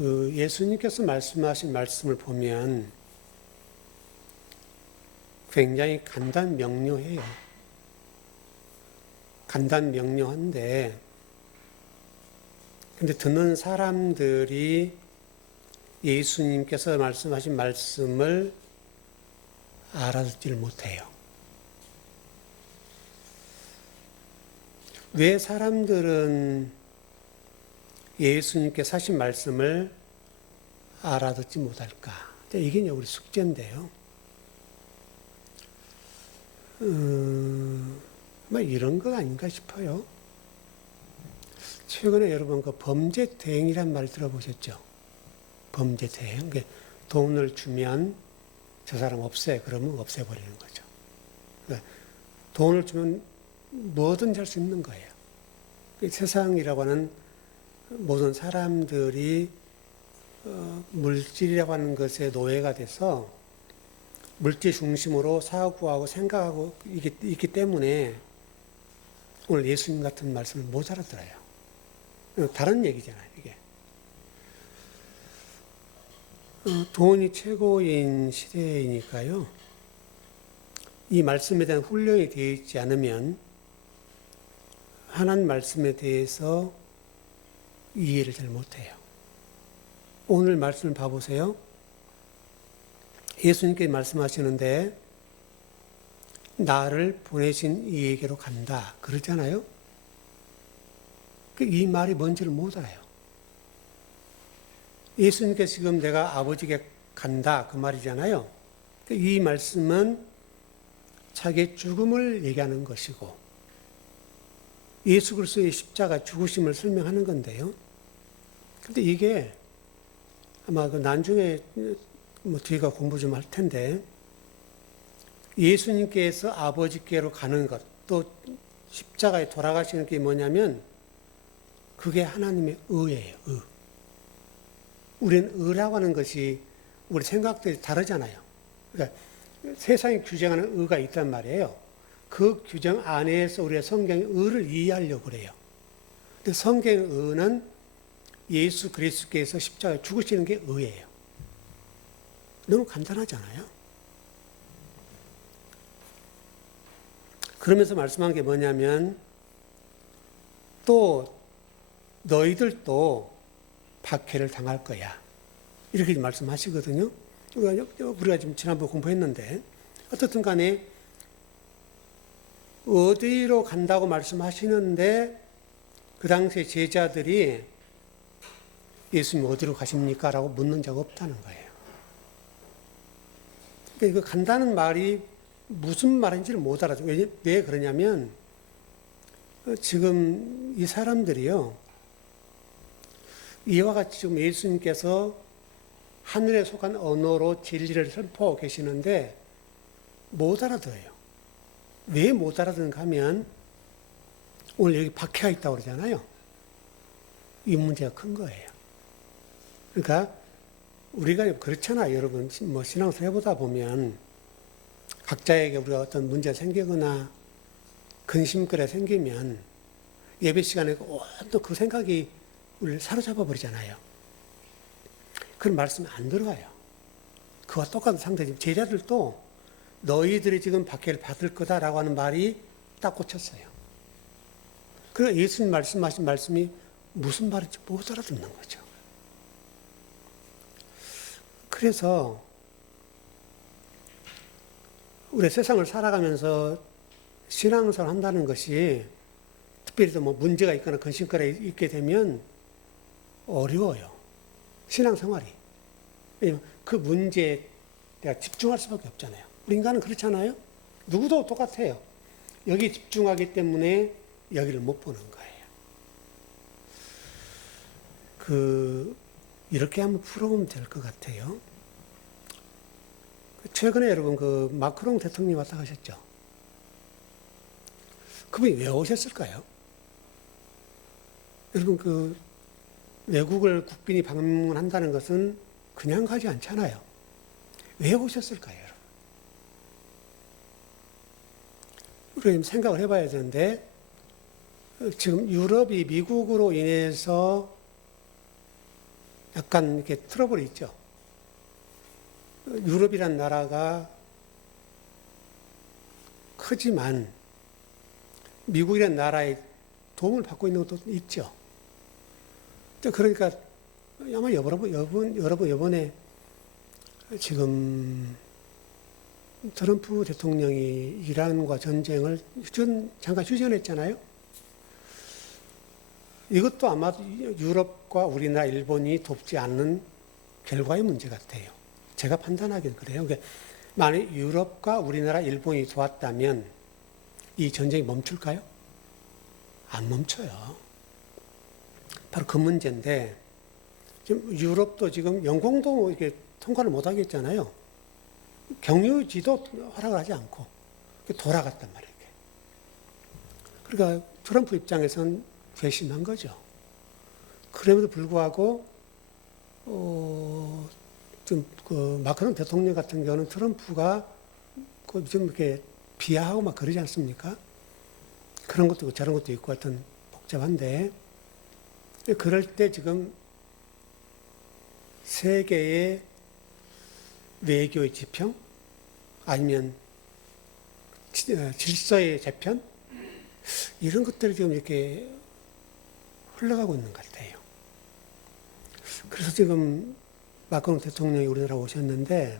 예수님께서 말씀하신 말씀을 보면 굉장히 간단명료해요. 간단명료한데, 근데 듣는 사람들이 예수님께서 말씀하신 말씀을 알아듣지를 못해요. 왜 사람들은 예수님께서 하신 말씀을 알아듣지 못할까? 이게 우리 숙제인데요. 아마 이런 것 아닌가 싶어요. 최근에 여러분 범죄대행이란 말 들어보셨죠? 범죄대행. 돈을 주면 저 사람 없애. 그러면 없애버리는 거죠. 그러니까 돈을 주면 뭐든지 할 수 있는 거예요. 세상이라고 하는 모든 사람들이 물질이라고 하는 것에 노예가 돼서 물질 중심으로 사고하고 생각하고 있기 때문에 오늘 예수님 같은 말씀을 못 알아들어요. 다른 얘기잖아요, 이게. 돈이 최고인 시대이니까요. 이 말씀에 대한 훈련이 되어 있지 않으면 하나님 말씀에 대해서 이해를 잘 못해요. 오늘 말씀을 봐보세요. 예수님께 말씀하시는데 나를 보내신 이에게로 간다 그러잖아요. 이 말이 뭔지를 못 알아요. 예수님께서 지금 내가 아버지께 간다 그 말이잖아요. 이 말씀은 자기의 죽음을 얘기하는 것이고 예수 그리스도의 십자가 죽으심을 설명하는 건데요. 근데 이게 아마 나중에 뒤가 공부 좀 할 텐데 예수님께서 아버지께로 가는 것, 또 십자가에 돌아가시는 게 뭐냐면 그게 하나님의 의예요. 의. 우리는 의라고 하는 것이 우리 생각들이 다르잖아요. 그러니까 세상이 규정하는 의가 있단 말이에요. 그 규정 안에서 우리가 성경의 의를 이해하려고 그래요. 근데 성경의 의는 예수 그리스도께서 십자가에 죽으시는 게 의예요. 너무 간단하잖아요. 그러면서 말씀한 게 뭐냐면 또 너희들도 박해를 당할 거야. 이렇게 말씀하시거든요. 우리가 지금 지난번 공부했는데 어떻든 간에 어디로 간다고 말씀하시는데 그 당시에 제자들이 예수님 어디로 가십니까? 라고 묻는 적 없다는 거예요. 그러니까 이거 간다는 말이 무슨 말인지를 못 알아요. 왜 그러냐면 지금 이 사람들이요. 이와 같이 지금 예수님께서 하늘에 속한 언어로 진리를 선포하고 계시는데 못 알아들어요. 왜 못 알아듣는가 하면 오늘 여기 박해가 있다고 그러잖아요. 이 문제가 큰 거예요. 그러니까 우리가 그렇잖아요. 여러분 신앙생활 해보다 보면 각자에게 우리가 어떤 문제가 생기거나 근심거리가 생기면 예배 시간에 또 그 생각이 우리를 사로잡아 버리잖아요. 그런 말씀이 안 들어가요. 그와 똑같은 상태. 제자들도 너희들이 지금 박해를 받을 거다라고 하는 말이 딱 꽂혔어요. 그래서 예수님 말씀하신 말씀이 무슨 말인지 못 알아듣는 거죠. 그래서 우리 세상을 살아가면서 신앙생활 한다는 것이 특별히 뭐 문제가 있거나 근심거리가 있게 되면 어려워요. 신앙생활이. 왜냐면 그 문제에 내가 집중할 수밖에 없잖아요. 우리 인간은 그렇잖아요. 누구도 똑같아요. 여기 집중하기 때문에 여기를 못 보는 거예요. 이렇게 한번 풀어보면 될 것 같아요. 최근에 여러분 마크롱 대통령이 왔다 가셨죠? 그분이 왜 오셨을까요? 여러분 외국을 국빈이 방문한다는 것은 그냥 가지 않잖아요. 왜 오셨을까요, 여러분? 우리 생각을 해봐야 되는데 지금 유럽이 미국으로 인해서 약간 이렇게 트러블이 있죠. 유럽이란 나라가 크지만 미국이라는 나라의 도움을 받고 있는 것도 있죠. 그러니까 아마 여러분 이번에 지금 트럼프 대통령이 이란과 전쟁을 잠깐 휴전했잖아요. 이것도 아마 유럽과 우리나라, 일본이 돕지 않는 결과의 문제 같아요. 제가 판단하기는 그래요. 그러니까 만약 유럽과 우리나라, 일본이 도왔다면 이 전쟁이 멈출까요? 안 멈춰요. 바로 그 문제인데, 지금 유럽도 지금 영공도 이렇게 통과를 못 하겠잖아요. 경유지도 허락을 하지 않고 돌아갔단 말이에요. 그러니까 트럼프 입장에서는 괘씸한 거죠. 그럼에도 불구하고 좀 그 마크롱 대통령 같은 경우는 트럼프가 좀 이렇게 비하하고 막 그러지 않습니까? 그런 것도 있고 저런 것도 있고 하여튼 복잡한데, 그럴 때 지금 세계의 외교의 지평 아니면 질서의 재편 이런 것들이 지금 이렇게 흘러가고 있는 것 같아요. 그래서 지금 마크롱 대통령이 우리나라 오셨는데,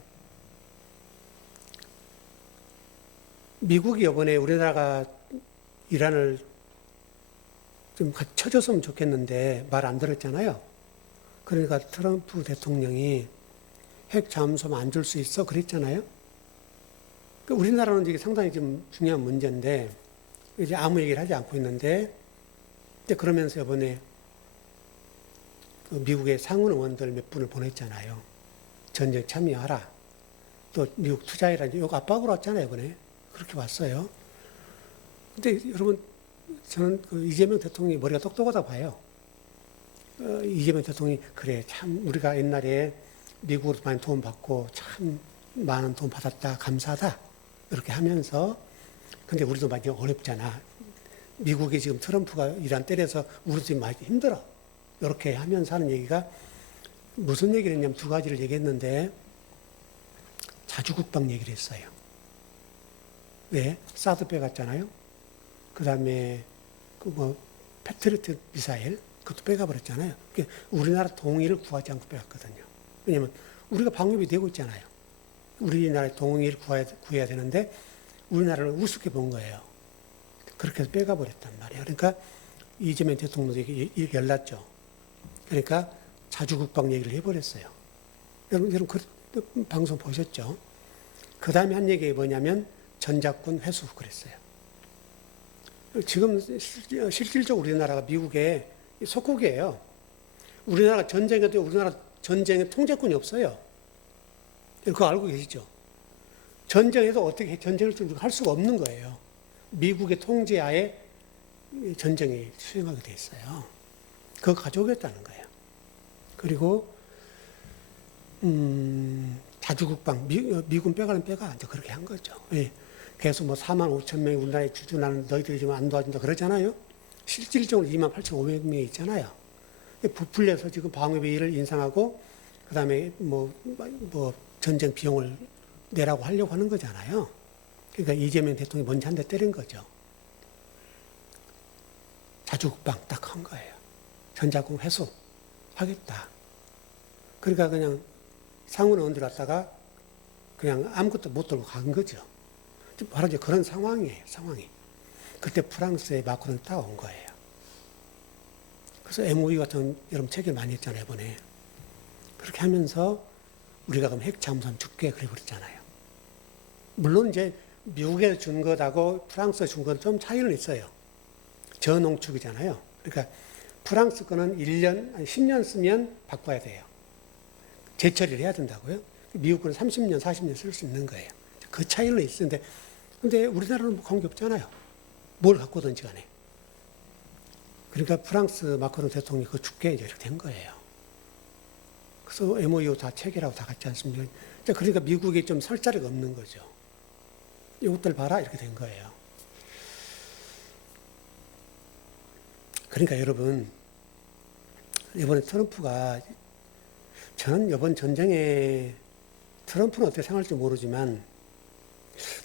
미국이 이번에 우리나라가 이란을 좀 쳐줬으면 좋겠는데 말 안 들었잖아요. 그러니까 트럼프 대통령이 핵 잠수함 안 줄 수 있어 그랬잖아요. 우리나라는 이게 상당히 좀 중요한 문제인데 이제 아무 얘기를 하지 않고 있는데, 그러면서 이번에 그 미국의 상원 의원들 몇 분을 보냈잖아요. 전쟁 참여하라. 또 미국 투자해라. 이거 압박으로 왔잖아요, 이번에. 그렇게 왔어요. 근데 여러분, 저는 그 이재명 대통령이 머리가 똑똑하다 봐요. 이재명 대통령이 그래, 참 우리가 옛날에 미국으로 많이 도움 받고 참 많은 도움 받았다, 감사하다. 이렇게 하면서, 근데 우리도 많이 어렵잖아. 미국이 지금 트럼프가 이란 때려서 우리도 지금 많이 힘들어. 이렇게 하면서 하는 얘기가 무슨 얘기를 했냐면 두 가지를 얘기했는데, 자주국방 얘기를 했어요. 왜? 사드 빼갔잖아요. 그 다음에 패트리어트 미사일 그것도 빼가버렸잖아요. 그러니까 우리나라 동의를 구하지 않고 빼갔거든요. 왜냐면 우리가 방위비 되고 있잖아요. 우리나라의 동의를 구해야 되는데 우리나라를 우습게 본 거예요. 그렇게 해서 빼가버렸단 말이에요. 그러니까 이재명 대통령도 이게 열났죠. 그러니까 자주국방 얘기를 해버렸어요. 여러분 그 방송 보셨죠? 그 다음에 한 얘기가 뭐냐면 전작권 회수 그랬어요. 지금 실질적으로 우리나라가 미국의 속국이에요. 우리나라가 전쟁에도 우리나라 전쟁에 통제권이 없어요. 그거 알고 계시죠? 전쟁에도 어떻게 전쟁을 할 수가 없는 거예요. 미국의 통제하에 전쟁이 수행하게 돼 있어요. 그거 가져오겠다는 거예요. 그리고 자주국방 미군 빼가는 빼가 이제 그렇게 한 거죠. 예. 계속 4만 5천 명이 우리나라에 주둔하는 너희들이 지금 안 도와준다 그러잖아요. 실질적으로 2만 8,500명이 있잖아요. 부풀려서 지금 방위비를 인상하고 그다음에 전쟁 비용을 내라고 하려고 하는 거잖아요. 그러니까 이재명 대통령이 먼저 한 대 때린 거죠. 자주국방 딱 한 거예요. 전작권 회수 하겠다. 그러니까 그냥 상원 의원들 왔다가 그냥 아무것도 못 들고 간 거죠. 바로 이제 그런 상황이에요, 상황이. 그때 프랑스의 마크롱이 딱 온 거예요. 그래서 MOU 같은 여러분 체결 많이 했잖아요, 이번에. 그렇게 하면서 우리가 그럼 핵 잠수함 줄게 그래 버렸잖아요. 물론 이제 미국에서 준 것하고 프랑스에 준 건 좀 차이는 있어요. 저농축이잖아요. 그러니까 프랑스 거는 1년, 아니 10년 쓰면 바꿔야 돼요. 재처리를 해야 된다고요. 미국 거는 30년, 40년 쓸 수 있는 거예요. 그 차이는 있는데, 근데 우리나라는 뭐 관계 없잖아요. 뭘 갖고든지 간에. 그러니까 프랑스 마크롱 대통령이 그거 줄게 이제 이렇게 된 거예요. 그래서 MOU 다 체결하고 다 같지 않습니까? 그러니까 미국이 좀 설 자리가 없는 거죠. 이것들 봐라 이렇게 된 거예요. 그러니까 여러분, 이번에 트럼프가 저는 이번 전쟁에 트럼프는 어떻게 생각할지 모르지만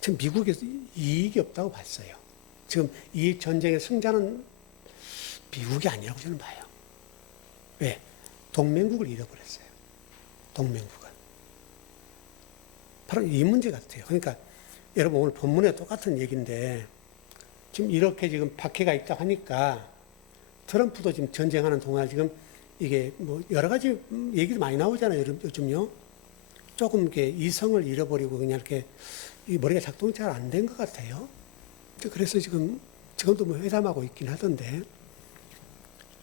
지금 미국에서 이익이 없다고 봤어요. 지금 이 전쟁의 승자는 미국이 아니라고 저는 봐요. 왜? 동맹국을 잃어버렸어요. 동맹국을. 바로 이 문제 같아요. 그러니까 여러분 오늘 본문에 똑같은 얘기인데 지금 이렇게 지금 박해가 있다 하니까 트럼프도 지금 전쟁하는 동안 지금 이게 뭐 여러 가지 얘기도 많이 나오잖아요. 요즘요. 조금 이렇게 이성을 잃어버리고 그냥 이렇게 머리가 작동이 잘 안 된 것 같아요. 그래서 지금도 뭐 회담하고 있긴 하던데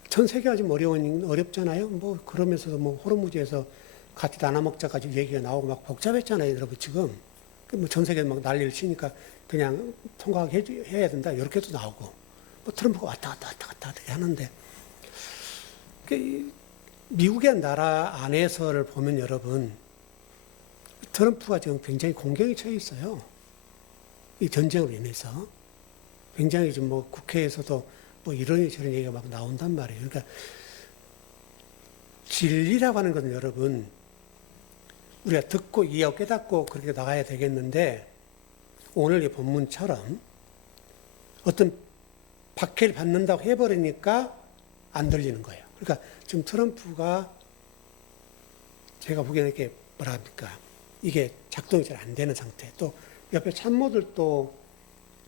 전 세계가 지금 어렵잖아요. 뭐 그러면서도 뭐 호르무즈에서 같이 나눠 먹자까지 얘기가 나오고 막 복잡했잖아요, 여러분 지금. 뭐 전 세계 막 난리를 치니까 그냥 통과해야 된다 이렇게도 나오고 뭐 트럼프가 왔다 갔다 하는데 미국의 나라 안에서를 보면 여러분 트럼프가 지금 굉장히 공경에 처해 있어요. 이 전쟁으로 인해서 굉장히 좀 뭐 국회에서도 뭐 이런 저런 얘기가 막 나온단 말이에요. 그러니까 진리라고 하는 것은 여러분 우리가 듣고 이해하고 깨닫고 그렇게 나가야 되겠는데 오늘 이 본문처럼 어떤 박해를 받는다고 해버리니까 안 들리는 거예요. 그러니까 지금 트럼프가 제가 보기에는 이렇게 뭐라 합니까? 이게 작동이 잘 안 되는 상태. 또 옆에 참모들도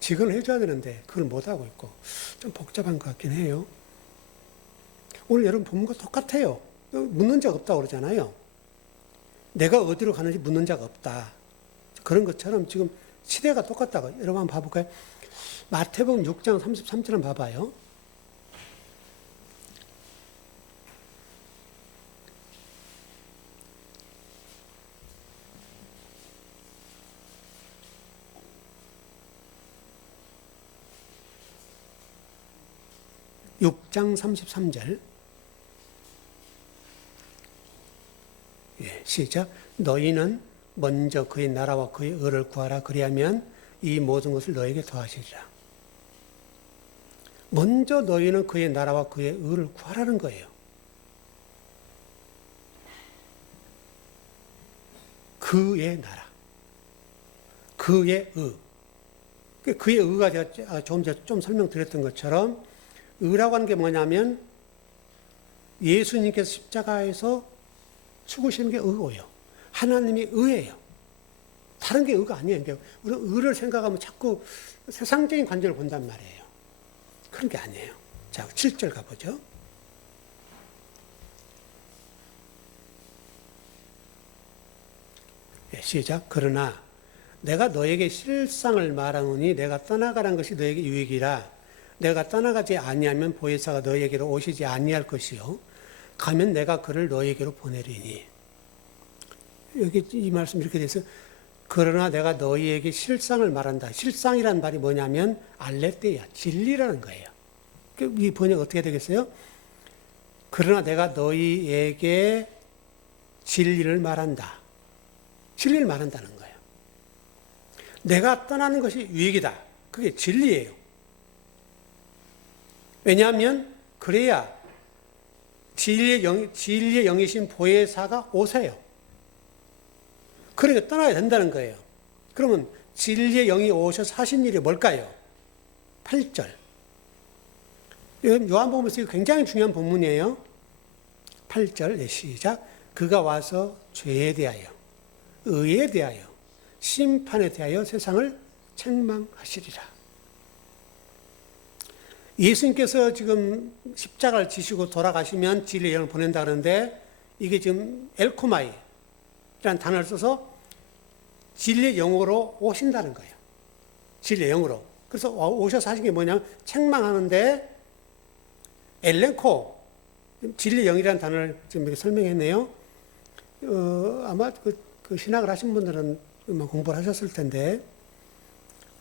직언을 해줘야 되는데 그걸 못하고 있고 좀 복잡한 것 같긴 해요. 오늘 여러분 본문과 똑같아요. 묻는 자가 없다고 그러잖아요. 내가 어디로 가는지 묻는 자가 없다. 그런 것처럼 지금 시대가 똑같다고. 여러분 한번 봐볼까요? 마태복음 6장 33절 한번 봐봐요. 육 장 33절. 예, 시작. 너희는 먼저 그의 나라와 그의 의를 구하라. 그리하면 이 모든 것을 너에게 더하시리라. 먼저 너희는 그의 나라와 그의 의를 구하라는 거예요. 그의 나라. 그의 의. 그의 의가 제가 조금 전에 좀 설명드렸던 것처럼 의라고 하는 게 뭐냐면 예수님께서 십자가에서 죽으시는 게 의고요. 하나님이 의예요. 다른 게 의가 아니에요. 그러니까 우리가 의를 생각하면 자꾸 세상적인 관점을 본단 말이에요. 그런 게 아니에요. 자, 7절 가보죠. 네, 시작. 그러나 내가 너에게 실상을 말하노니 내가 떠나가란 것이 너에게 유익이라. 내가 떠나가지 아니하면 보혜사가 너에게로 오시지 아니할 것이요 가면 내가 그를 너에게로 보내리니. 여기 이 말씀 이렇게 돼서 그러나 내가 너희에게 실상을 말한다. 실상이란 말이 뭐냐면 알레테야, 진리라는 거예요. 이 번역 어떻게 되겠어요? 그러나 내가 너희에게 진리를 말한다. 진리를 말한다는 거예요. 내가 떠나는 것이 유익이다. 그게 진리예요. 왜냐하면 그래야 진리의 영이신 보혜사가 오세요. 그러니까 떠나야 된다는 거예요. 그러면 진리의 영이 오셔서 하신 일이 뭘까요? 8절. 요한복음에서 굉장히 중요한 본문이에요. 8절, 시작. 그가 와서 죄에 대하여, 의에 대하여, 심판에 대하여 세상을 책망하시리라. 예수님께서 지금 십자가를 지시고 돌아가시면 진리의 영을 보낸다 그러는데 이게 지금 엘코마이라는 단어를 써서 진리의 영으로 오신다는 거예요. 진리의 영으로. 그래서 오셔서 하신 게 뭐냐면 책망하는데 엘렌코, 진리의 영이라는 단어를 지금 이렇게 설명했네요. 아마 그 신학을 하신 분들은 공부를 하셨을 텐데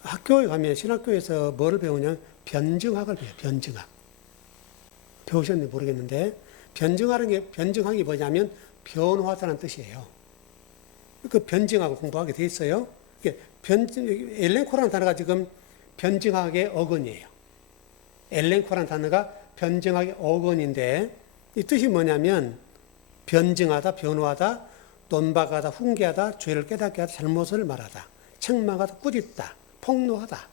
학교에 가면 신학교에서 뭐를 배우냐 변증학을 배워요. 변증학. 배우셨는지 모르겠는데 변증학이 뭐냐면 변화하다는 뜻이에요. 그 변증학을 공부하게 돼 있어요. 엘렌코라는 단어가 지금 변증학의 어근이에요. 엘렌코라는 단어가 변증학의 어근인데 이 뜻이 뭐냐면 변증하다, 변호하다, 논박하다, 훈계하다, 죄를 깨닫게 하다, 잘못을 말하다, 책망하다, 꾸짖다, 폭로하다.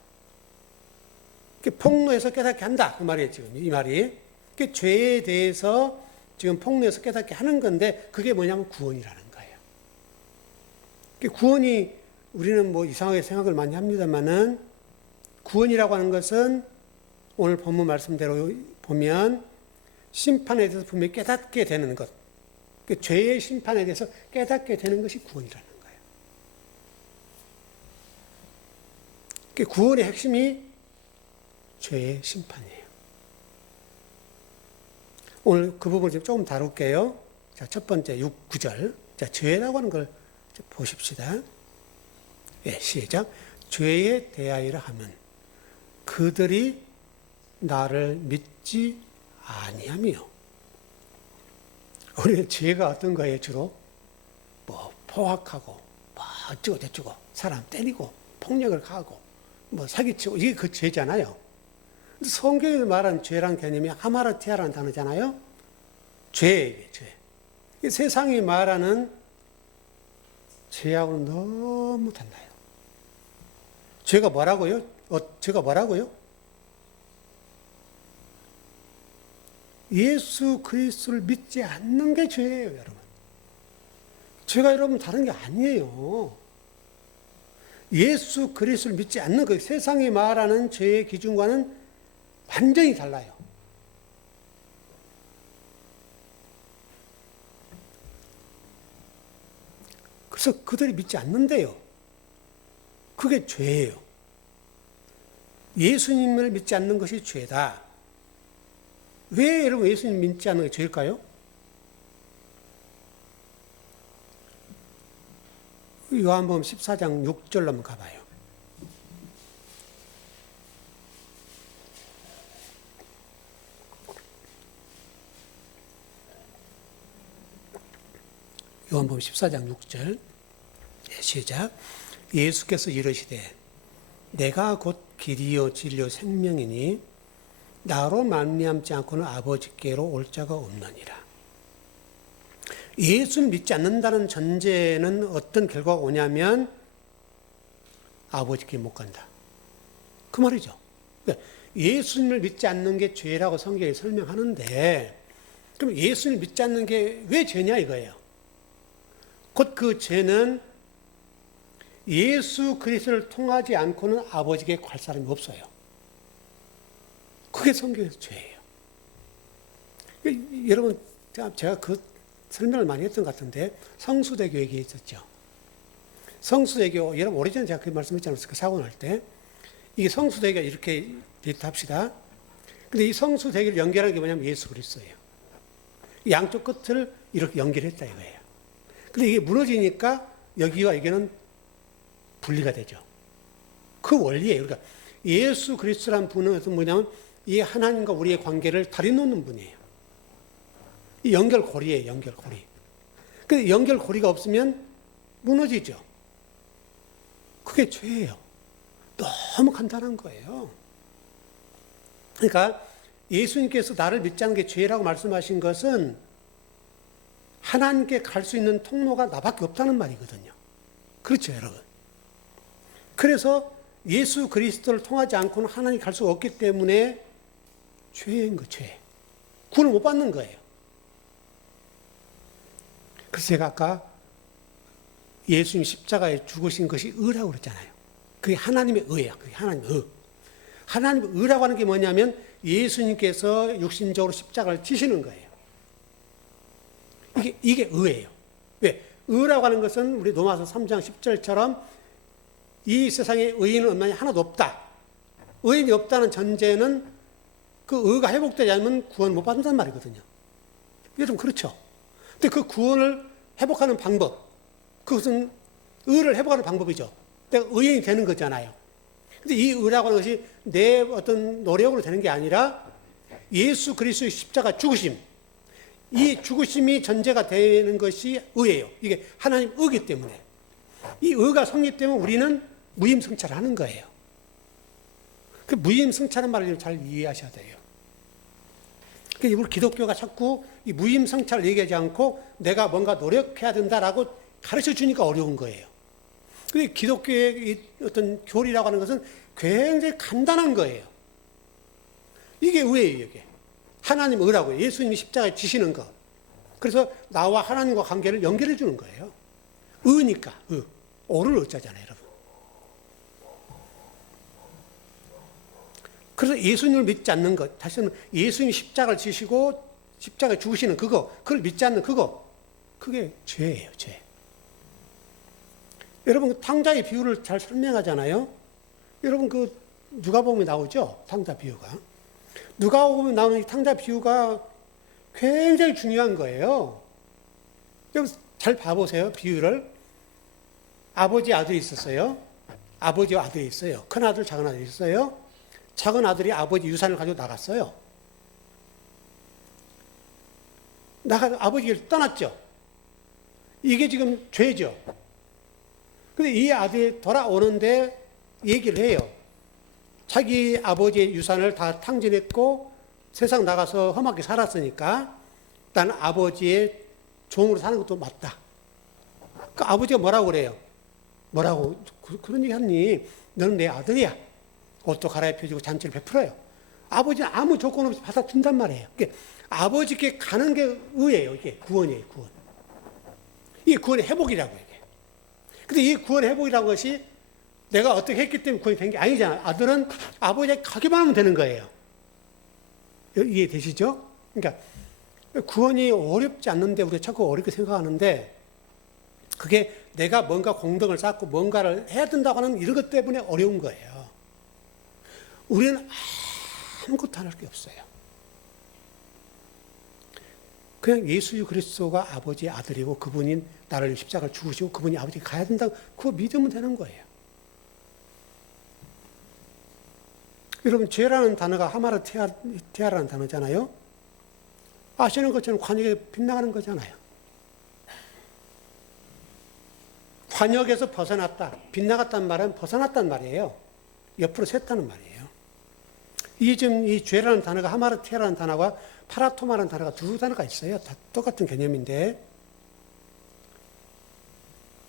폭로해서 깨닫게 한다. 그 말이에요, 지금 이 말이. 죄에 대해서 지금 폭로해서 깨닫게 하는 건데 그게 뭐냐면 구원이라는 거예요. 구원이 우리는 뭐 이상하게 생각을 많이 합니다만은 구원이라고 하는 것은 오늘 본문 말씀대로 보면 심판에 대해서 분명히 깨닫게 되는 것. 죄의 심판에 대해서 깨닫게 되는 것이 구원이라는 거예요. 구원의 핵심이 죄의 심판이에요. 오늘 그 부분을 조금 다룰게요. 자, 첫 번째 9절. 자, 죄라고 하는 걸 보십시다. 예, 시작. 죄에 대하여라 하면 그들이 나를 믿지 아니하며. 우리는 죄가 어떤 거예요, 주로? 뭐 포악하고 뭐 어쩌고 저쩌고 사람 때리고 폭력을 가하고 뭐 사기치고 이게 그 죄잖아요. 근데 성경이 말하는 죄라는 개념이 하마르티아라는 단어잖아요. 죄예요, 죄. 세상이 말하는 죄하고는 너무 달라요. 죄가 뭐라고요? 죄가 뭐라고요? 예수 그리스도를 믿지 않는 게 죄예요, 여러분. 죄가 여러분 다른 게 아니에요. 예수 그리스도를 믿지 않는 그 세상이 말하는 죄의 기준과는 완전히 달라요. 그래서 그들이 믿지 않는데요. 그게 죄예요. 예수님을 믿지 않는 것이 죄다. 왜 여러분 예수님 믿지 않는 게 죄일까요? 요한복음 14장 6절로 한번 가봐요. 요한복음 14장 6절. 시작. 예수께서 이르시되 내가 곧 길이요 진리요 생명이니 나로 말미암지 않고는 아버지께로 올 자가 없느니라. 예수를 믿지 않는다는 전제는 어떤 결과가 오냐면 아버지께 못 간다. 그 말이죠. 예수님을 믿지 않는 게 죄라고 성경이 설명하는데 그럼 예수님을 믿지 않는 게 왜 죄냐 이거예요. 곧 그 죄는 예수 그리스도를 통하지 않고는 아버지께 갈 사람이 없어요. 그게 성경에서 죄예요. 여러분 제가 그 설명을 많이 했던 것 같은데 성수대교 얘기했었죠. 성수대교 여러분 오래전에 제가 그 말씀했지 않았어요? 그 사고 날 때 이게 성수대교가 이렇게 됐다 합시다. 근데 이 성수대교를 연결하는 게 뭐냐면 예수 그리스도예요. 양쪽 끝을 이렇게 연결했다 이거예요. 근데 이게 무너지니까 여기와 여기는 분리가 되죠. 그 원리예요. 그러니까 예수 그리스도라는 분은 뭐냐면 이 하나님과 우리의 관계를 다리 놓는 분이에요. 이 연결고리예요, 연결고리. 근데 연결고리가 없으면 무너지죠. 그게 죄예요. 너무 간단한 거예요. 그러니까 예수님께서 나를 믿지 않는 게 죄라고 말씀하신 것은 하나님께 갈 수 있는 통로가 나밖에 없다는 말이거든요. 그렇죠, 여러분. 그래서 예수 그리스도를 통하지 않고는 하나님 갈 수가 없기 때문에 죄인 거, 죄. 구원을 못 받는 거예요. 그래서 제가 아까 예수님 십자가에 죽으신 것이 의라고 그랬잖아요. 그게 하나님의 의예요. 그게 하나님의 의. 하나님의 의라고 하는 게 뭐냐면 예수님께서 육신적으로 십자가를 지시는 거예요. 이게 의예요. 왜? 의라고 하는 것은 우리 로마서 3장 10절처럼 이 세상에 의인은 얼마나 하나도 없다. 의인이 없다는 전제는 그 의가 회복되지 않으면 구원 못 받는단 말이거든요. 이게 좀 그렇죠. 근데 그 구원을 회복하는 방법, 그것은 의를 회복하는 방법이죠. 내가 의인이 되는 거잖아요. 근데 이 의라고 하는 것이 내 어떤 노력으로 되는 게 아니라 예수 그리스도의 십자가 죽으심, 이 죽으심이 전제가 되는 것이 의예요. 이게 하나님 의기 때문에. 이 의가 성립되면 우리는 무임승차를 하는 거예요. 그 무임승차는 말을 잘 이해하셔야 돼요. 우리 기독교가 자꾸 이 무임승차를 얘기하지 않고 내가 뭔가 노력해야 된다라고 가르쳐 주니까 어려운 거예요. 근데 기독교의 이 어떤 교리라고 하는 것은 굉장히 간단한 거예요. 이게 의예요, 이게. 하나님 의라고요. 예수님이 십자가에 지시는 거. 그래서 나와 하나님과 관계를 연결해 주는 거예요. 의니까, 의. 오를 의자잖아요, 여러분. 그래서 예수님을 믿지 않는 것, 다시 한번 예수님이 십자가를 지시고 십자가에 죽으시는 그걸 믿지 않는 그게 죄예요, 죄. 여러분, 탕자의 비유를 잘 설명하잖아요. 여러분, 누가복음에 나오죠? 탕자 비유가. 누가복음에 나오는 이 탕자 비유가 굉장히 중요한 거예요. 여러분, 잘 봐보세요, 비유를. 아버지, 아들이 있었어요. 아버지와 아들이 있어요. 큰 아들, 작은 아들이 있어요. 작은 아들이 아버지 유산을 가지고 나갔어요. 아버지를 떠났죠. 이게 지금 죄죠. 근데 이 아들이 돌아오는데 얘기를 해요. 자기 아버지의 유산을 다 탕진했고 세상 나가서 험하게 살았으니까 나는 아버지의 종으로 사는 것도 맞다. 그 아버지가 뭐라고 그래요? 뭐라고? 그런 얘기 하니? 너는 내 아들이야. 옷도 갈아입혀주고 잔치를 베풀어요. 아버지는 아무 조건 없이 받아준단 말이에요. 그러니까 아버지께 가는 게 의예요. 이게 구원이에요, 구원. 이게 구원의 회복이라고 이게. 근데 이 구원의 회복이라는 것이 내가 어떻게 했기 때문에 구원이 된 게 아니잖아요. 아들은 아버지에게 가기만 하면 되는 거예요. 이해되시죠? 그러니까 구원이 어렵지 않는데 우리가 자꾸 어렵게 생각하는데 그게 내가 뭔가 공덕을 쌓고 뭔가를 해야 된다고 하는 이런 것 때문에 어려운 거예요. 우리는 아무것도 안 할 게 없어요. 그냥 예수 그리스도가 아버지의 아들이고 그분이 나를 십자가를 죽으시고 그분이 아버지가 가야 된다고 그거 믿으면 되는 거예요. 여러분, 죄라는 단어가 하마르티아라는 단어잖아요. 아시는 것처럼 관역에 빗나가는 거잖아요. 관역에서 벗어났다. 빗나갔다는 말은 벗어났단 말이에요. 옆으로 샜다는 말이에요. 이 죄라는 단어가 하마르티아라는 단어와 파라토마라는 단어가 두 단어가 있어요. 다 똑같은 개념인데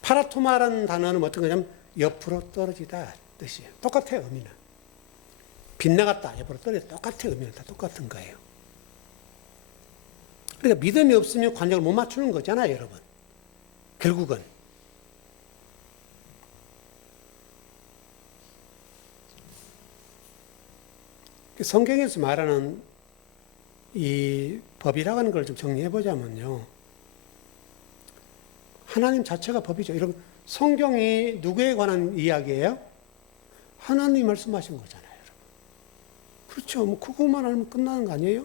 파라토마라는 단어는 어떤 거냐면 옆으로 떨어지다 뜻이에요. 똑같아요, 의미는. 빗나갔다, 옆으로 떨어지다 똑같아요, 의미는 다 똑같은 거예요. 그러니까 믿음이 없으면 관역을 못 맞추는 거잖아요, 여러분. 결국은. 성경에서 말하는 이 법이라고 하는 걸 좀 정리해 보자면요. 하나님 자체가 법이죠. 여러분, 성경이 누구에 관한 이야기예요? 하나님이 말씀하신 거잖아요, 여러분. 그렇죠. 뭐 그것만 알면 끝나는 거 아니에요?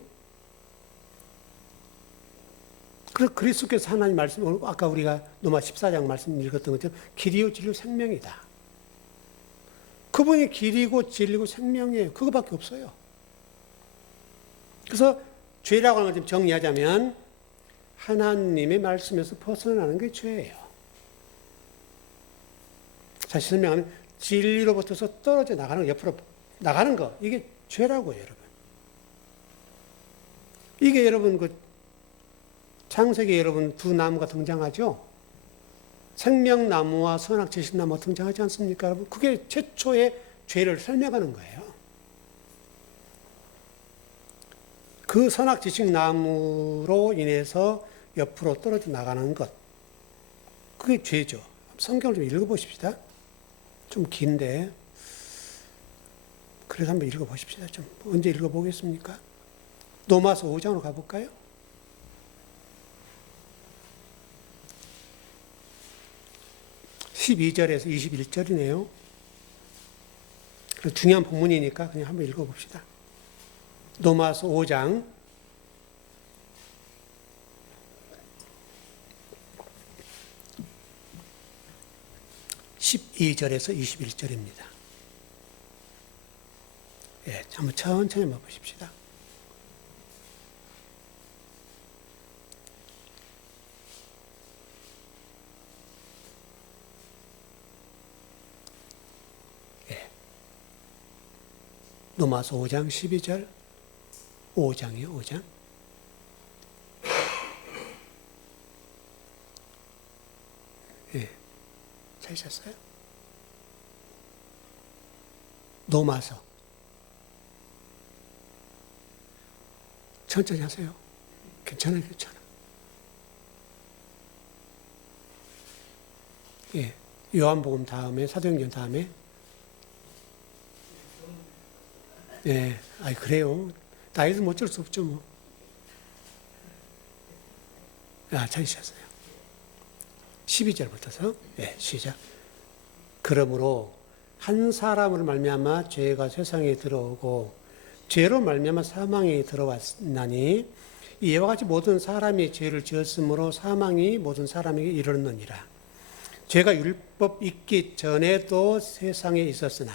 그래서 그리스도께서 하나님 말씀, 아까 우리가 로마 14장 말씀 읽었던 것처럼 길이요 진리요 생명이다. 그분이 길이고 진리고 생명이에요. 그거밖에 없어요. 그래서 죄라고 하는 걸 좀 정리하자면 하나님의 말씀에서 벗어나는 게 죄예요. 다시 설명하면 진리로부터서 떨어져 나가는 거, 옆으로 나가는 거, 이게 죄라고요, 여러분. 이게 여러분 창세기에 여러분 두 나무가 등장하죠? 생명나무와 선악지식나무가 등장하지 않습니까, 여러분? 그게 최초의 죄를 설명하는 거예요. 그 선악지식나무로 인해서 옆으로 떨어져 나가는 것, 그게 죄죠. 성경을 좀 읽어보십시다. 좀 긴데 그래서 한번 읽어보십시다. 좀 언제 읽어보겠습니까? 로마서 5장으로 가볼까요? (12절에서) 21절이네요. 중요한 본문이니까 그냥 한번 읽어봅시다. 로마서 5장 12절에서 21절입니다. 예, 한번 천천히 한번 보십시다. 예. 로마서 5장 12절 5장이요, 5장. 예. 찾으셨어요? 노마서. 천천히 하세요. 괜찮아요, 괜찮아. 예. 요한복음 다음에, 사도행전 다음에. 예. 아이, 그래요. 나이도 뭐 어쩔 수 없죠, 뭐. 아, 찾으셨어요. 12절부터서. 예, 시작. 그러므로 한 사람으로 말미암아 죄가 세상에 들어오고 죄로 말미암아 사망이 들어왔나니 이와 같이 모든 사람이 죄를 지었으므로 사망이 모든 사람에게 이르렀느니라. 죄가 율법 있기 전에도 세상에 있었으나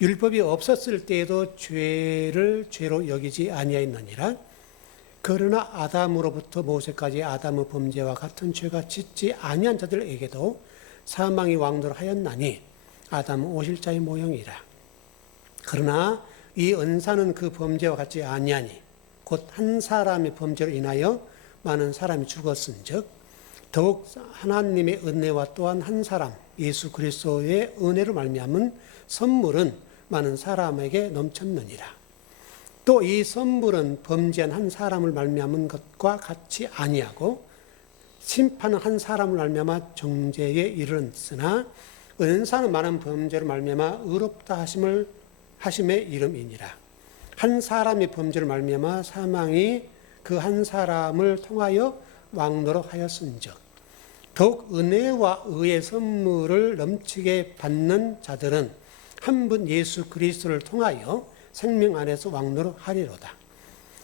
율법이 없었을 때에도 죄를 죄로 여기지 아니하였느니라. 그러나 아담으로부터 모세까지 아담의 범죄와 같은 죄가 짓지 아니한 자들에게도 사망이 왕노하였나니 아담은 오실자의 모형이라. 그러나 이 은사는 그 범죄와 같지 아니하니 곧 한 사람의 범죄로 인하여 많은 사람이 죽었은즉 더욱 하나님의 은혜와 또한 한 사람 예수 그리스도의 은혜로 말미암은 선물은 많은 사람에게 넘쳤느니라. 또 이 선물은 범죄한 한 사람을 말미암은 것과 같이 아니하고 심판은 한 사람을 말미암아 정죄에 이르렀으나 은사는 많은 범죄로 말미암아 의롭다 하심의 이름이니라. 한 사람의 범죄로 말미암아 사망이 그 한 사람을 통하여 왕노로 하였은즉 더욱 은혜와 의의 선물을 넘치게 받는 자들은 한 분 예수 그리스도를 통하여 생명 안에서 왕노로 하리로다.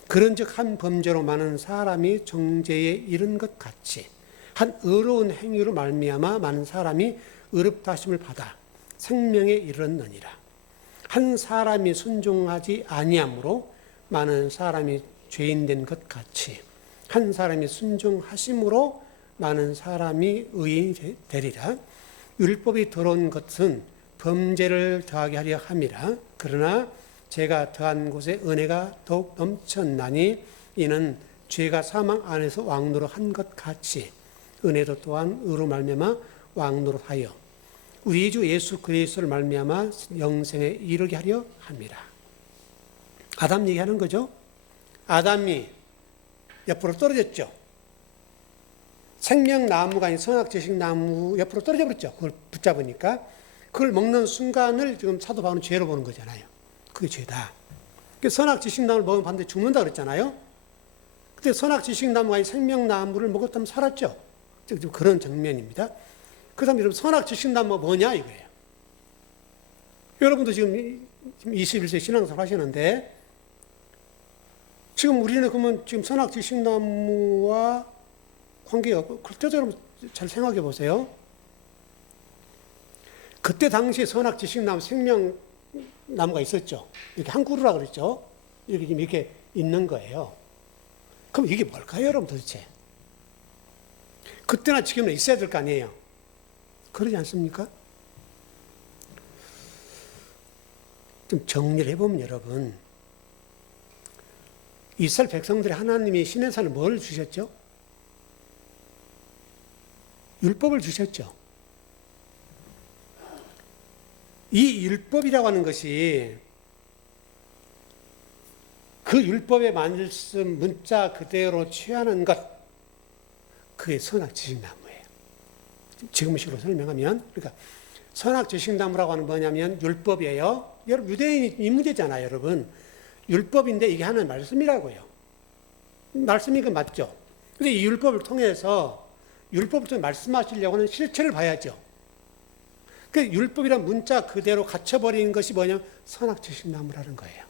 그런즉 한 범죄로 많은 사람이 정죄에 이른 것 같이 한 의로운 행위로 말미암아 많은 사람이 의롭다 하심을 받아 생명에 이르렀느니라. 한 사람이 순종하지 아니함으로 많은 사람이 죄인 된 것 같이 한 사람이 순종하심으로 많은 사람이 의인이 되리라. 율법이 들어온 것은 범죄를 더하게 하려 함이라. 그러나 죄가 더한 곳에 은혜가 더욱 넘쳤나니 이는 죄가 사망 안에서 왕노로 한 것 같이 은혜도 또한 의로 말미암아 왕노로 하여 우리 주 예수 그리스도를 말미암아 영생에 이르게 하려 함이라. 아담 얘기하는 거죠. 아담이 옆으로 떨어졌죠. 생명나무가 아닌 선악지식나무 옆으로 떨어져 버렸죠. 그걸 붙잡으니까 그걸 먹는 순간을 지금 사도 바울은 죄로 보는 거잖아요. 그게 죄다. 선악지식나무를 먹으면 반드시 죽는다 그랬잖아요. 근데 선악지식나무가 아닌 생명나무를 먹었다면 살았죠. 그런 장면입니다. 그 다음에 여러분 선악지식나무가 뭐냐 이거예요. 여러분도 지금 21세 신앙생활 하시는데 지금 우리는 그러면 지금 선악지식나무와 관계가 없고 그때 여러분 잘 생각해 보세요. 그때 당시에 선악지식나무 생명나무가 있었죠. 이렇게 한 그루라 그랬죠. 이렇게 지금 이렇게 있는 거예요. 그럼 이게 뭘까요, 여러분 도대체? 그때나 지금은 있어야 될 거 아니에요. 그러지 않습니까? 좀 정리를 해보면 여러분, 이스라엘 백성들이 하나님이 시내산을 뭘 주셨죠? 율법을 주셨죠. 이 율법이라고 하는 것이 그 율법의 말씀 문자 그대로 취하는 것, 그게 선악지식나무예요. 지금식으로 설명하면, 그러니까 선악지식나무라고 하는 뭐냐면 율법이에요. 여러분 유대인이 이 문제잖아요, 여러분. 율법인데 이게 하나의 말씀이라고요. 말씀이니까 맞죠. 근데 이 율법을 통해서 율법을 통해 말씀하시려고 하는 실체를 봐야죠. 그 율법이란 문자 그대로 갇혀버리는 것이 뭐냐면 선악지식나무라는 거예요.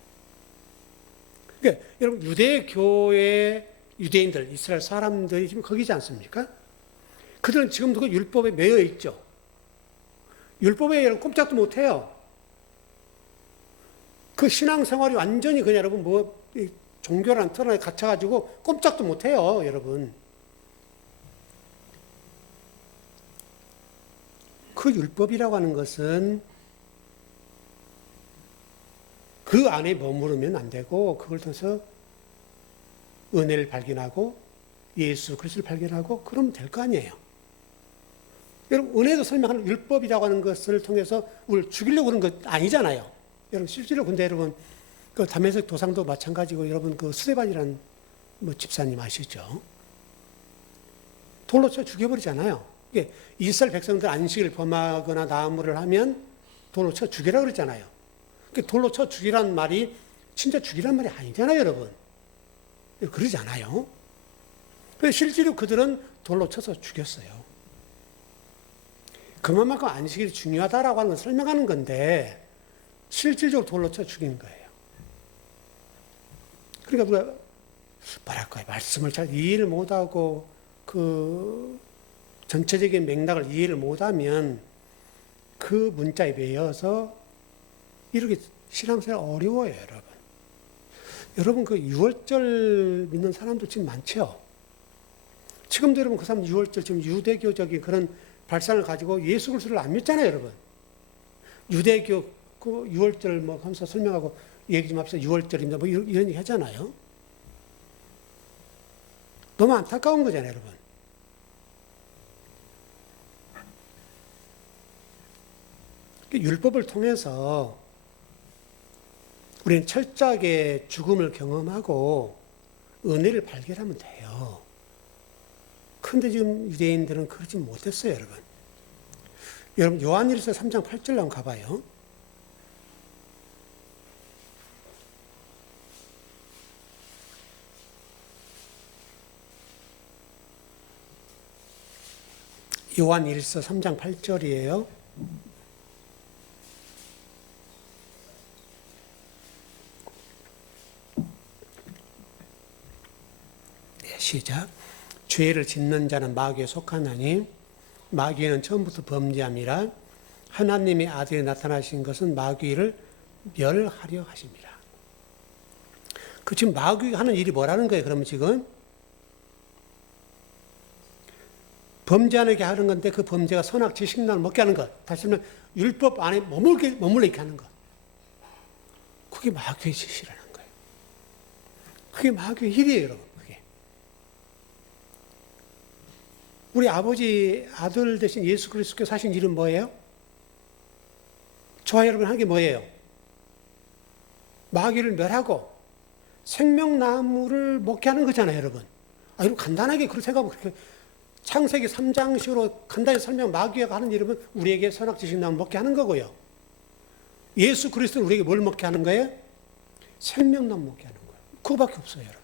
그러니까 여러분 유대교의 유대인들, 이스라엘 사람들이 지금 거기지 않습니까? 그들은 지금도 그 율법에 매여 있죠. 율법에 여러분 꼼짝도 못해요. 그 신앙생활이 완전히 그냥 여러분 뭐 종교라는 틀 안에 갇혀가지고 꼼짝도 못해요, 여러분. 그 율법이라고 하는 것은 그 안에 머무르면 안 되고 그걸 통해서 은혜를 발견하고 예수 그리스도를 발견하고 그러면 될 거 아니에요. 여러분, 은혜도 설명하는 율법이라고 하는 것을 통해서 우리를 죽이려고 그런 것 아니잖아요. 여러분, 실제로 근데 여러분, 그 다메섹 도상도 마찬가지고, 여러분, 그 스데반이라는 뭐 집사님 아시죠? 돌로 쳐 죽여버리잖아요. 이게 이스라엘 백성들 안식을 범하거나 나무를 하면 돌로 쳐 죽이라 그랬잖아요. 돌로 쳐 죽이란 말이 진짜 죽이란 말이 아니잖아요, 여러분. 그러지 않아요. 그래서 실제로 그들은 돌로 쳐서 죽였어요. 그만큼 안식일이 중요하다라고 하는 걸 설명하는 건데 실질적으로 돌로 쳐 죽인 거예요. 그러니까 우리가 뭐랄까요, 말씀을 잘 이해를 못하고 그 전체적인 맥락을 이해를 못하면 그 문자에 매여서 이렇게 신앙생활 어려워요, 여러분. 여러분, 그 6월절 믿는 사람들 지금 많죠? 지금도 여러분 그 사람 6월절 지금 유대교적인 그런 발상을 가지고 예수 그리스도를 안 믿잖아요, 여러분. 유대교 그 6월절 뭐 하면서 설명하고 얘기 좀 합시다. 6월절입니다. 뭐 이런 얘기 하잖아요. 너무 안타까운 거잖아요, 여러분. 율법을 통해서 우리는 철저하게 죽음을 경험하고 은혜를 발견하면 돼요. 그런데 지금 유대인들은 그러지 못했어요, 여러분. 여러분, 요한일서 3장 8절 한번 가봐요. 요한일서 3장 8절이에요. 시작. 죄를 짓는 자는 마귀에 속하나니 마귀는 처음부터 범죄함이라 하나님의 아들이 나타나신 것은 마귀를 멸하려 하십니다. 그 지금 마귀가 하는 일이 뭐라는 거예요? 그러면 지금 범죄하게 하는 건데 그 범죄가 선악 지식론을 먹게 하는 것. 다시 말하면 율법 안에 머물러 있게 하는 것. 그게 마귀의 짓이라는 거예요. 그게 마귀의 일이에요, 여러분. 우리 아버지 아들 대신 예수 그리스도께서 하신 일은 뭐예요? 저와 여러분 한 게 뭐예요? 마귀를 멸하고 생명나무를 먹게 하는 거잖아요, 여러분. 여러분 간단하게 그렇게 생각하면 그렇게 창세기 3장식으로 간단히 설명, 마귀가 하는 일은 우리에게 선악지식나무 먹게 하는 거고요. 예수 그리스도는 우리에게 뭘 먹게 하는 거예요? 생명나무 먹게 하는 거예요. 그거밖에 없어요, 여러분.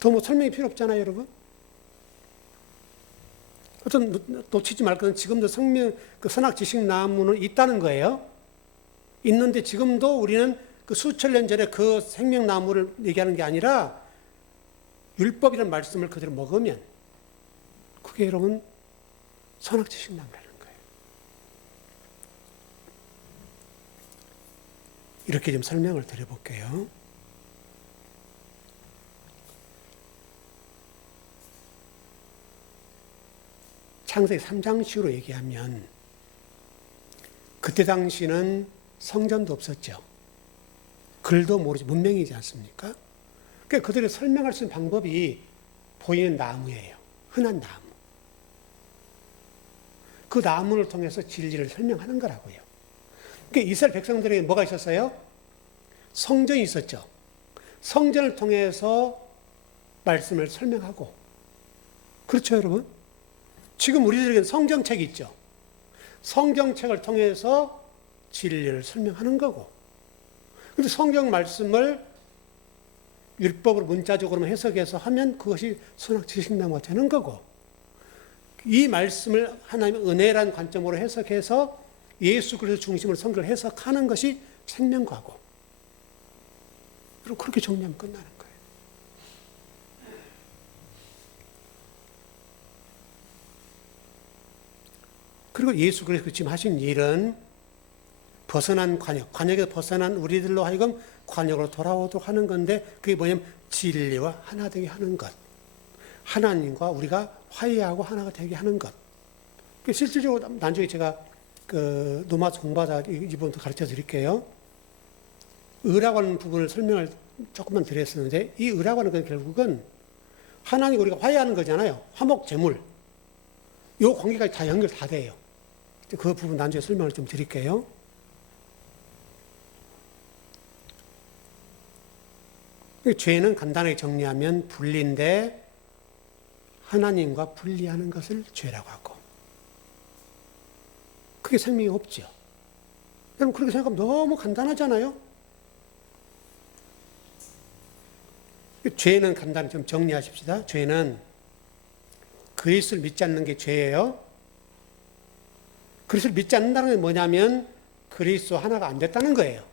더 뭐 설명이 필요 없잖아요, 여러분. 어떤 놓치지 말 것은 지금도 그 선악지식나무는 있다는 거예요. 있는데 지금도 우리는 그 수천 년 전에 그 생명나무를 얘기하는 게 아니라 율법이라는 말씀을 그대로 먹으면 그게 여러분 선악지식나무라는 거예요. 이렇게 좀 설명을 드려볼게요. 창세기 3장식으로 얘기하면 그때 당시는 성전도 없었죠. 글도 모르지, 문명이지 않습니까? 그러니까 그들이 설명할 수 있는 방법이 보이는 나무예요. 흔한 나무. 그 나무를 통해서 진리를 설명하는 거라고요. 그러니까 이스라엘 백성들에게 뭐가 있었어요? 성전이 있었죠. 성전을 통해서 말씀을 설명하고. 그렇죠, 여러분? 지금 우리들에게는 성경책이 있죠. 성경책을 통해서 진리를 설명하는 거고. 그런데 성경 말씀을 율법으로 문자적으로 해석해서 하면 그것이 선악지식나무가 되는 거고. 이 말씀을 하나님의 은혜라는 관점으로 해석해서 예수 그리스도 중심으로 성경을 해석하는 것이 생명과고. 그리고 그렇게 정리하면 끝나는 거예요. 그리고 예수 그리스도 지금 하신 일은 벗어난 관역에서 벗어난 우리들로 하여금 관역으로 돌아오도록 하는 건데 그게 뭐냐면 진리와 하나 되게 하는 것. 하나님과 우리가 화해하고 하나가 되게 하는 것. 실질적으로 나중에 제가 그 노마스 공부하다 이 부분도 가르쳐 드릴게요. 의라고 하는 부분을 설명을 조금만 드렸었는데 이 의라고 하는 건 결국은 하나님과 우리가 화해하는 거잖아요. 화목제물. 요 관계가 다 연결 다 돼요. 그 부분 나중에 설명을 좀 드릴게요. 죄는 간단하게 정리하면 분리인데 하나님과 분리하는 것을 죄라고 하고, 그게 생명이 없죠. 여러분 그렇게 생각하면 너무 간단하잖아요. 죄는 간단히 좀 정리하십시다. 죄는 그리스도를 믿지 않는 게 죄예요. 그리스도를 믿지 않는다는 게 뭐냐면 그리스도 하나가 안 됐다는 거예요.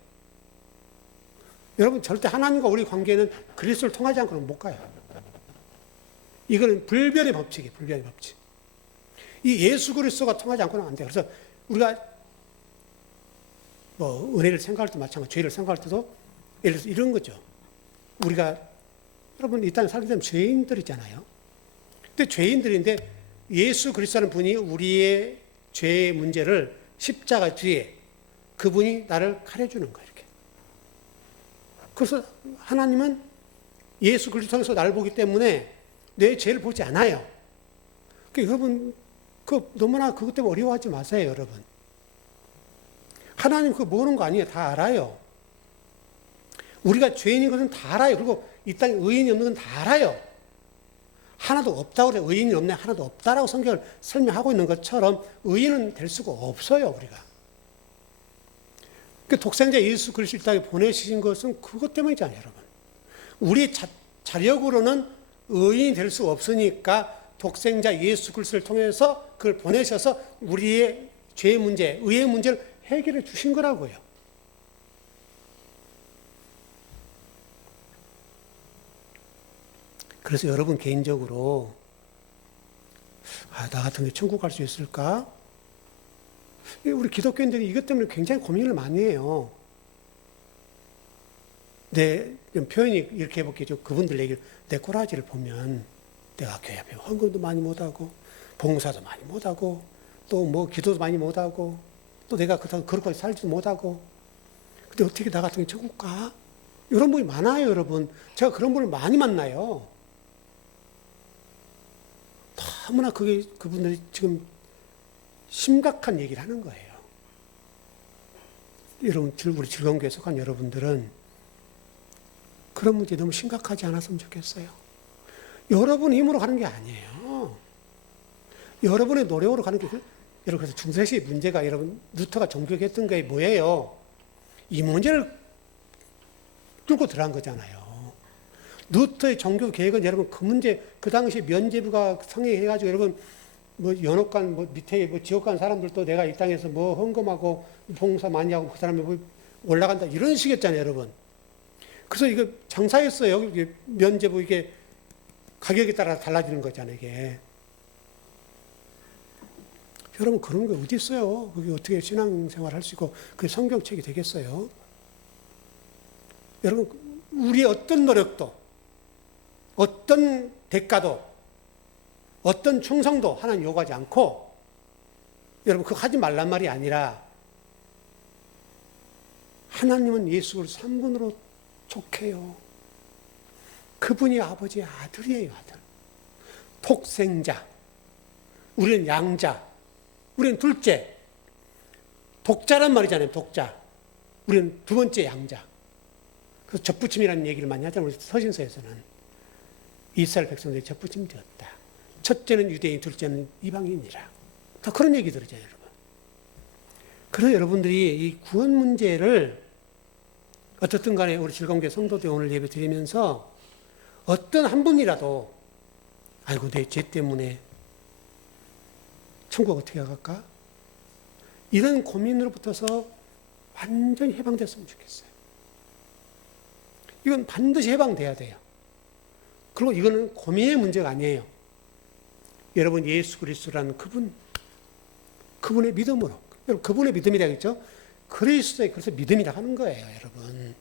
여러분 절대 하나님과 우리 관계는 그리스도를 통하지 않고는 못 가요. 이거는 불변의 법칙이에요. 불변의 법칙. 이 예수 그리스도가 통하지 않고는 안 돼요. 그래서 우리가 뭐 은혜를 생각할 때 마찬가지, 죄를 생각할 때도 예를 들어서 이런 거죠. 우리가 여러분 이 땅에 살게 되면 죄인들이잖아요. 근데 죄인들인데 예수 그리스도라는 분이 우리의 죄의 문제를 십자가 뒤에 그분이 나를 가려주는 거예요. 이렇게. 그래서 하나님은 예수 그리스도 통해서 나를 보기 때문에 내 죄를 보지 않아요. 그러니까 여러분 너무나 그것 때문에 어려워하지 마세요. 여러분. 하나님 그거 모르는 거 아니에요. 다 알아요. 우리가 죄인인 것은 다 알아요. 그리고 이 땅에 의인이 없는 건 다 알아요. 하나도 없다고 그래요. 의인이 없네. 하나도 없다라고 성경을 설명하고 있는 것처럼 의인은 될 수가 없어요. 우리가. 그 독생자 예수 그리스도 이 땅에 보내신 것은 그것 때문이잖아요. 여러분. 우리 자력으로는 의인이 될 수 없으니까 독생자 예수 그리스도를 통해서 그걸 보내셔서 우리의 죄의 문제, 의의 문제를 해결해 주신 거라고요. 그래서 여러분 개인적으로 나 같은 게 천국 갈 수 있을까? 우리 기독교인들이 이것 때문에 굉장히 고민을 많이 해요. 내 표현이 이렇게 해볼게요. 그분들 얘기를, 내 꼬라지를 보면 내가 교회 앞에 헌금도 많이 못하고 봉사도 많이 못하고 또 뭐 기도도 많이 못하고 또 내가 그렇게 살지도 못하고, 근데 어떻게 나 같은 게 천국 가? 이런 분이 많아요. 여러분 제가 그런 분을 많이 만나요. 너무나 그분들이 지금 심각한 얘기를 하는 거예요. 여러분, 우리 즐거운 교회에 속한 여러분들은 그런 문제 너무 심각하지 않았으면 좋겠어요. 여러분 힘으로 가는 게 아니에요. 여러분의 노력으로 가는 게, 여러분 그래서 중세시 문제가 여러분 루터가 종교했던 게 뭐예요? 이 문제를 뚫고 들어간 거잖아요. 루터의 종교 계획은 여러분 그 문제, 그 당시 면죄부가 성행해가지고 여러분 뭐 연옥간 뭐 밑에 뭐 지옥간 사람들도 내가 이 땅에서 뭐 헌금하고 봉사 많이 하고 그 사람이 뭐 올라간다 이런 식이었잖아요, 여러분. 그래서 이거 장사였어요. 이게 면죄부 이게 가격에 따라 달라지는 거잖아요, 이게. 여러분 그런 게 어디 있어요? 그게 어떻게 신앙생활 할 수 있고 그게 성경책이 되겠어요? 여러분 우리의 어떤 노력도 어떤 대가도 어떤 충성도 하나님 요구하지 않고, 여러분 그거 하지 말란 말이 아니라 하나님은 예수를 3분으로 촉해요. 그분이 아버지의 아들이에요. 아들. 독생자, 우리는 양자, 우리는 둘째. 독자란 말이잖아요. 독자. 우리는 두 번째 양자. 그래서 접붙임이라는 얘기를 많이 하잖아요. 우리 서신서에서는. 이스라엘 백성들이 접붙임 되었다. 첫째는 유대인, 둘째는 이방인이라. 다 그런 얘기 들으잖아요, 여러분. 그래서 여러분들이 이 구원 문제를 어떻든 간에 우리 즐거운교회 성도들 오늘 예배 드리면서 어떤 한 분이라도 아이고 내 죄 때문에 천국 어떻게 갈까? 이런 고민으로부터서 완전히 해방됐으면 좋겠어요. 이건 반드시 해방돼야 돼요. 그리고 이거는 고민의 문제가 아니에요. 여러분 예수 그리스도라는 그분의 믿음으로, 여러분 그분의 믿음이라겠죠? 그리스도의 그래서 믿음이라 하는 거예요, 여러분.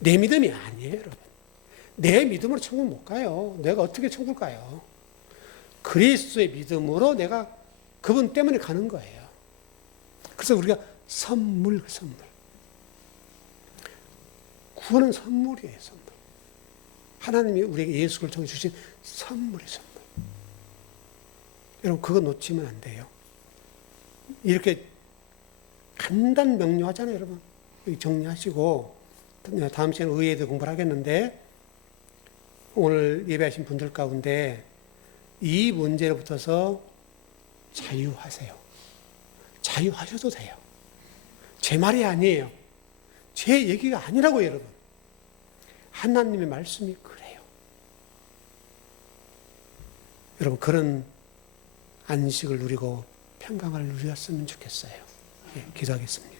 내 믿음이 아니에요, 여러분. 내 믿음으로 천국 못 가요. 내가 어떻게 천국 가요? 그리스도의 믿음으로 내가 그분 때문에 가는 거예요. 그래서 우리가 선물. 구원은 선물이에요, 선물. 하나님이 우리에게 예수를 통해 주신 선물이 선물. 여러분 그거 놓치면 안 돼요. 이렇게 간단 명료하잖아요, 여러분. 정리하시고 다음 시간에 의회에 대해 공부를 하겠는데 오늘 예배하신 분들 가운데 이 문제로부터서 자유하세요. 자유하셔도 돼요. 제 말이 아니에요. 제 얘기가 아니라고요, 여러분. 하나님의 말씀이 그래요. 여러분 그런 안식을 누리고 평강을 누렸으면 좋겠어요. 예, 기도하겠습니다.